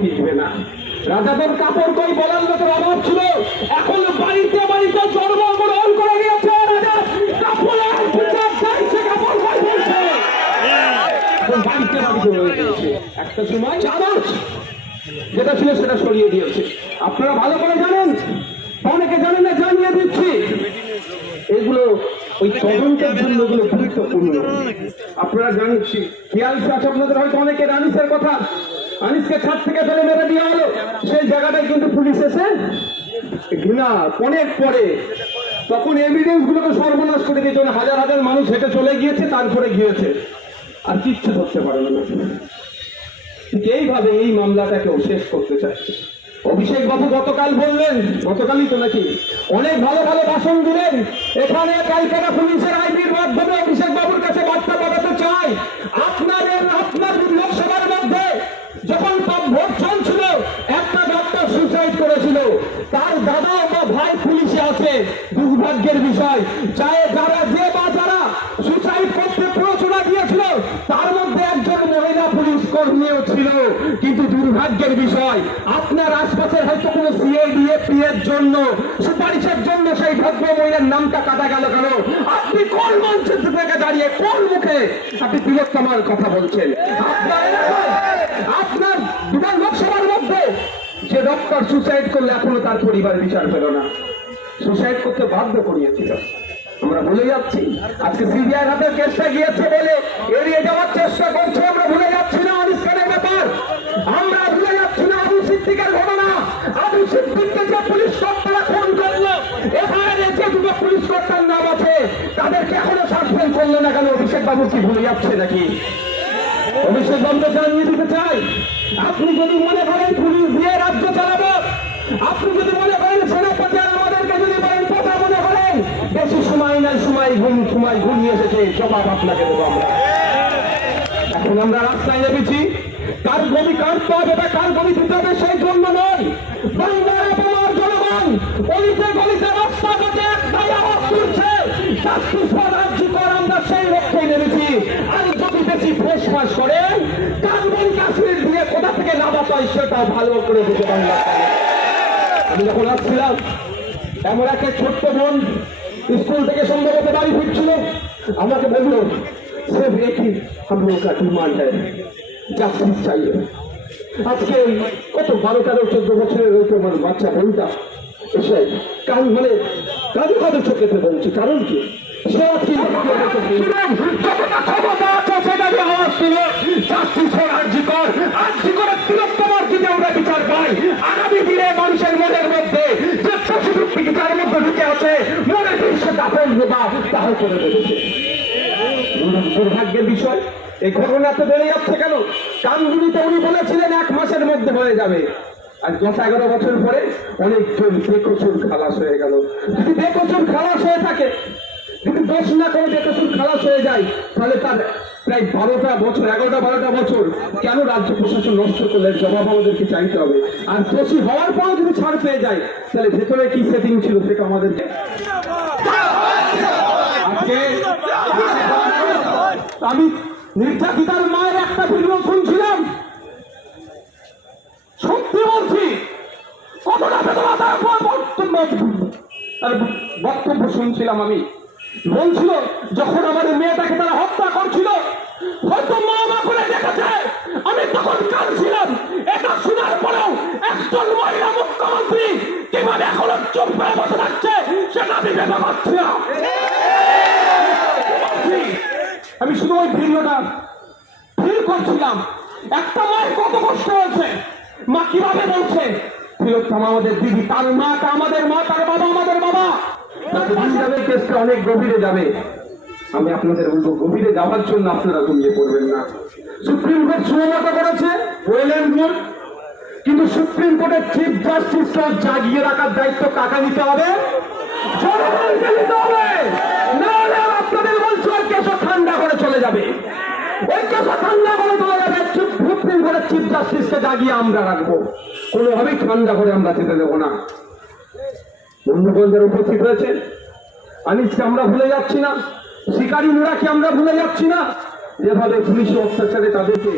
ভিজবে না। রাজাদের কাপড় কই বলার লোকের অভাব ছিল? এখন বাড়িতে বাড়িতে জন্মগ্রহণ করে গিয়েছে একটা সময় যেটা ছিল সেটা দিয়েছে। আপনারা ভালো করে জানেন? অনেকে জানেন না, জানিয়ে দিচ্ছি। এগুলো ওই তদন্তের জন্য গুরুত্বপূর্ণ। আপনারা জানছি খেয়াল আছে আপনাদের হয়তো অনেকে আনিসের কথা আনিসকে ছাদ থেকে ফেলে মেরে দেওয়া হলো। সেই জায়গাটায় কিন্তু পুলিশ এসে ঘৃণা, অনেক পরে তখন এভিডেন্স গুলোকে সর্বনাশ করে দিয়েছে। মানে হাজার হাজার মানুষ হেঁটে চলে গিয়েছে, তারপরে গিয়েছে। আর কিচ্ছু ধরতে পারবে না। এইভাবে এই মামলাটাকেও শেষ করতে চাইছে অভিষেক বাবু গতকাল বললেন, গতকালই তো নাকি, অনেক ভালো ভালো ভাষণ দিলেন। এখানে ক্যালকাটা পুলিশের আইপির মাধ্যমে অভিষেক বাবুর কাছে বার্তা পাঠাতে চাই আপনাদের আপনার লোকসভার মধ্যে যখন সব ভোট চলছিল একটা ডক্টর সুসাইড করেছিল তার দাদা বা ভাই পুলিশে আছে মধ্যে আপনার আপনি কোন দাঁড়িয়ে, কোন মুখে কথা বলছেন? আপনার লোকসভার মধ্যে যে ডক্টর সুসাইড করলে এখনও তার পরিবার বিচার পেল না। সুসাইড করতে বাধ্য করিয়েছিল। আমরা ভুলে যাচ্ছি। আজকে সিবিআই হাতে কেসটা গিয়েছে বলে এড়িয়ে যাওয়ার চেষ্টা করছে, আমরা ভুলে যাচ্ছি না আনিস খানের ব্যাপার। আমরা ভুলে যাচ্ছি না আবু সিদ্দিকের ঘটনা। আবু সিদ্দিককে যে পুলিশ কর্তারা ফোন করল, এফআইআর যে দুটো পুলিশ কর্তার নাম আছে, তাদেরকে এখনও সাসপেন্ড করল না কেন? অভিষেক বাবু কি ভুলে যাচ্ছে নাকি? অভিষেক বাবুকে জানিয়ে দিতে চাই। আপনি যদি মনে করেন পুলিশ দিয়ে রাজ্য চালাবো, আপনি যদি মনে করেন সেনাপতি আর আমাদেরকে যদি বলেন কথা মনে করেন বেশি সময় ঘুম সময় ঘুমিয়ে এসেছে। জবাব আপনাকে দেবো আমরা। এখন আমরা রাস্তায় নেমেছি। কার গমি কার পাবে বা কার গমি দিতে সেই জন্য নয়। বাংলার জনগণ গলিতে রাস্তাঘাটে একটাই আওয়াজ তুলছে। রাজ্যকর, আমরা সেই লক্ষ্যে নেমেছি। আর যদি বেশি ফেস ফাস করে কানবন কাশ্মীর দিয়ে কোথা থেকে লাভা পাই সেটা ভালো করে দিতে বাংলা আমি যখন আসছিলাম, এমন একটা ছোট্ট বোন স্কুল থেকে সম্ভবত বাড়ি ফিরছিল আমাকে বলল সে দেখি আমরা কাটি মানটায় জাস্টিস চাই আজকে কত বারো তেরো চোদ্দ বছরের ওকে আমার বাচ্চা বইটা এসে কারণ মানে কারও কাদের চোখেতে বলছি কারণ কি সে আজকে দাহ করে দেবে দুর্ভাগ্যের বিষয়, এই ঘটনা তো বেড়ে যাচ্ছে কেন? কানগুলিতে উনি বলেছিলেন, এক মাসের মধ্যে হয়ে যাবে। আর দশ এগারো বছর পরে অনেকজন বেকসুর খালাস হয়ে গেল। যদি বেকসুর খালাস হয়ে থাকে, যদি দোষ না করে বেকসুর খালাস হয়ে যায়, তাহলে তার প্রায় বারোটা বছর, এগারোটা, বারোটা বছর কেন রাজ্য প্রশাসন নষ্ট করলে? জবাব আমাদেরকে চাইতে হবে। আর দোষী হওয়ার পর যদি ছাড় পেয়ে যায়, তাহলে ভেতরে কি সেটিং ছিল সেটা আমাদেরকে আজকে আমি নির্যাতিতার মায়ের একটা ভিডিও শুনছিলাম। সত্যি বলছি বক্তব্য শুনছিলাম আমি। বলছিল, যখন আমার মেয়েটাকে তারা হত্যা করছিল, হয়তো মা মা করে দেখেছে, আমি তখন কাঁদছিলাম। এটা শোনার পরেও একজন মহিলা মুখ্যমন্ত্রী কীভাবে এখনও করে বসে থাকছে, সেটা আমি ভেবে পাচ্ছি না বলছি, আমি শুধু ওই ফিল করছিলাম। একটা মায়ের কত কষ্ট হয়েছে, মা কীভাবে বলছে আমাদের দিদি, তার মাটা আমাদের মা, তার বাবা আমাদের বাবা। কেসটা অনেক গভীরে যাবে। আমি আপনাদের বলব, গভীরে যাওয়ার জন্য আপনারা ঘুমিয়ে পড়বেন না। সুপ্রিম কোর্ট সুমতো করেছে কিন্তু সুপ্রিম কোর্টের চিফ জাস্টিসকে জাগিয়ে রাখার দায়িত্ব কাকা নিতে হবে? নিতে হবে। যাবে। ঠান্ডা করে চলে যাবে। চিফ জাস্টিসকে জাগিয়ে আমরা রাখব। কোনোভাবেই ঠান্ডা করে আমরা যেতে দেবো না। উপস্থিত আনিসকে আমরা ভুলে যাচ্ছি না। শিকারী নোরাকে আমরা ভুলে যাচ্ছি না। যেভাবে পুলিশ অত্যাচারে তাদেরকে